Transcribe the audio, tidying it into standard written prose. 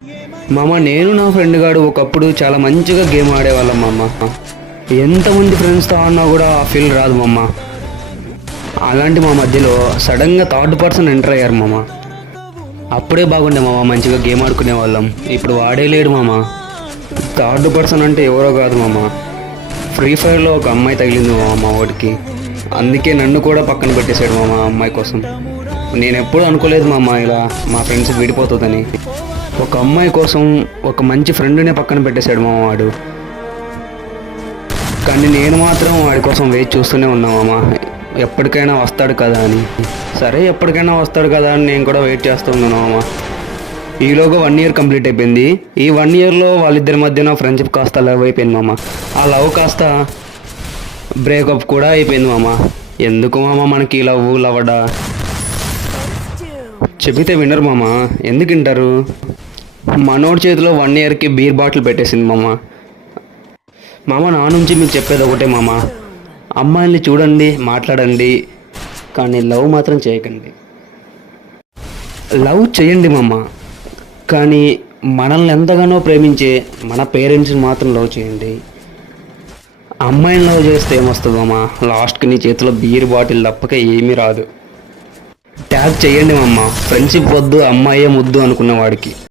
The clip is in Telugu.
మామ నేను నా ఫ్రెండ్ గాడు ఒకప్పుడు చాలా మంచిగా గేమ్ ఆడేవాళ్ళం మామ. ఎంతమంది ఫ్రెండ్స్తో ఆడినా కూడా ఆ ఫీల్ రాదు మామ. అలాంటి మా మధ్యలో సడన్గా థర్డ్ పర్సన్ ఎంటర్ అయ్యారు మామ. అప్పుడే బాగుండే మామ, మంచిగా గేమ్ ఆడుకునే వాళ్ళం. ఇప్పుడు వాడే లేడు మామ. థర్డ్ పర్సన్ అంటే ఎవరో కాదు మామ, ఫ్రీ ఫైర్లో ఒక అమ్మాయి తగిలింది మామ మా వాడికి. అందుకే నన్ను కూడా పక్కన పెట్టేశాడు మామ ఆ అమ్మాయి కోసం. నేను ఎప్పుడూ అనుకోలేదు మామ ఇలా మా ఫ్రెండ్స్ విడిపోతుందని. ఒక అమ్మాయి కోసం ఒక మంచి ఫ్రెండ్నే పక్కన పెట్టేశాడు మామ వాడు. కానీ నేను మాత్రం వాడి కోసం వెయిట్ చూస్తూనే ఉన్నా మామ, ఎప్పటికైనా వస్తాడు కదా అని. సరే ఎప్పటికైనా వస్తాడు కదా అని నేను కూడా వెయిట్ చేస్తూ ఉన్నాను మామ. ఈలోగా 1 year కంప్లీట్ అయిపోయింది. ఈ 1 yearలో వాళ్ళిద్దరి మధ్యన ఫ్రెండ్షిప్ కాస్త లవ్ అయిపోయింది మామ. ఆ లవ్ కాస్త బ్రేకప్ కూడా అయిపోయింది మామ. ఎందుకు మామ మనకి లవ్ లవడా? చెబితే వినరు మామ, ఎందుకు వింటారు? మనోడి చేతిలో 1 yearకి బీర్ బాటిల్ పెట్టేసింది మామ. మామ నా నుంచి మీకు చెప్పేది ఒకటే మామ, అమ్మాయిల్ని చూడండి, మాట్లాడండి, కానీ లవ్ మాత్రం చేయకండి. లవ్ చేయండి మామ, కానీ మనల్ని ఎంతగానో ప్రేమించే మన పేరెంట్స్ని మాత్రం లవ్ చేయండి. అమ్మాయిని లవ్ చేస్తే ఏమొస్తుంది మామ, లాస్ట్కి నీ చేతిలో బీర్ బాటిల్ తప్పక ఏమీ రాదు. ట్యాగ్ చేయండి మామ, ఫ్రెండ్షిప్ వద్దు అమ్మాయే ముద్దు అనుకున్న వాడికి.